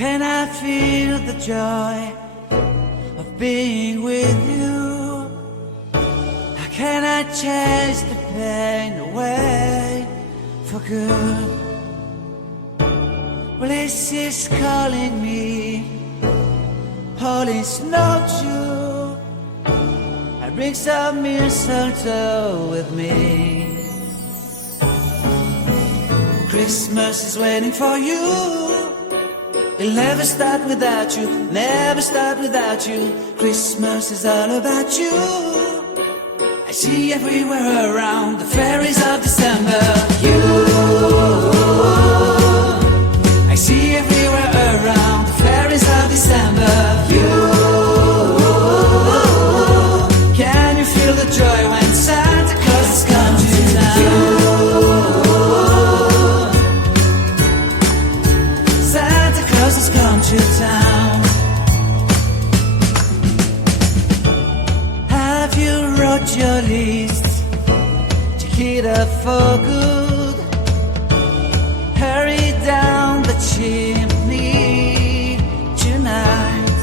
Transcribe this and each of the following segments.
can I feel the joy of being with you? How can I chase the pain away for good? Well, this is calling me, all is not true. I bring some mistletoe with me. Christmas is waiting for you. It'll never start without you, never start without you. Christmas is all about you. I see everywhere around the fairies of December. You, I see everywhere around the fairies of December. You, can you feel the joy when Santa Claus has come to town? Santa Claus has come to town. Have you wrote your list? Check it up for good. Hurry down the chimney tonight.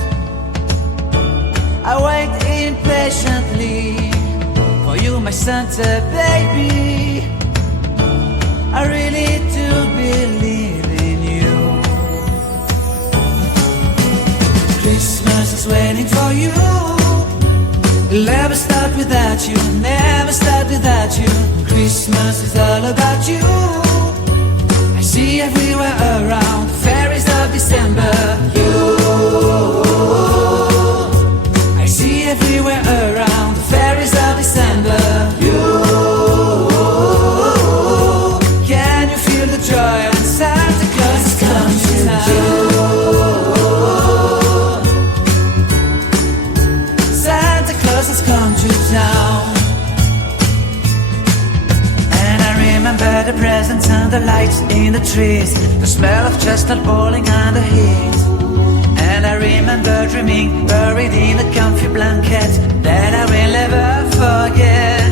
I wait impatiently for you, my Santa baby. I really do believe in you. Christmas is waiting for you. It'll never start without you, never start without you. Christmas is all about you. I see everywhere around the fairies of December. You, I see everywhere around the fairies of December. You, can you feel the joy when Santa Claus has come to town? Santa Claus has come to town. And I remember the presents and the lights in the trees, the smell of chestnut boiling on the heat. And I remember dreaming, buried in a comfy blanket that I will never forget.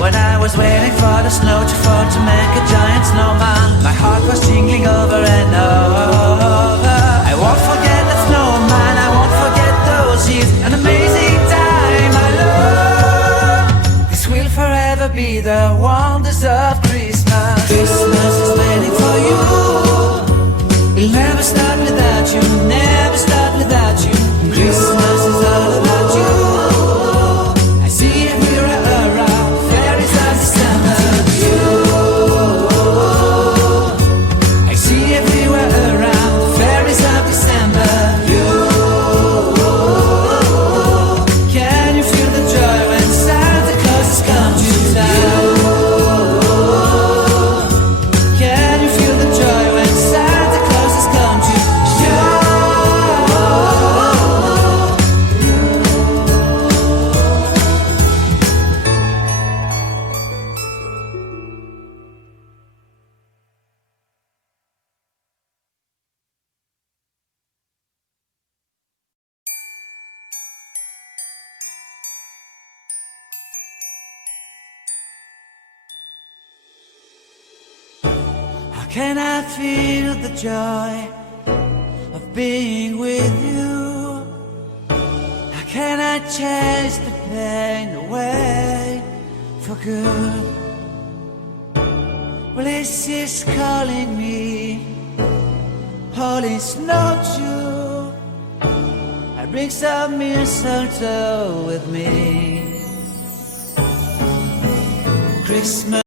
When I was waiting for the snow to fall to make a giant snowman, my heart was jingling over and over. I won't forget that snowman, I won't forget those years, an amazing time I love. This will forever be the wonders of Christmas. Christmas is waiting for you. It'll never start without you, never start without you. Christmas is all about you. I see everywhere around the fairies of December. You, I see everywhere around the fairies of December. You, can you feel the joy when Santa Claus has come to town? Can you feel the joy when Santa Claus has come to town? How can I feel the joy of being with you? How can I chase the pain away for good? Well, this is calling me, all is not true. I bring some mistletoe with me. Christmas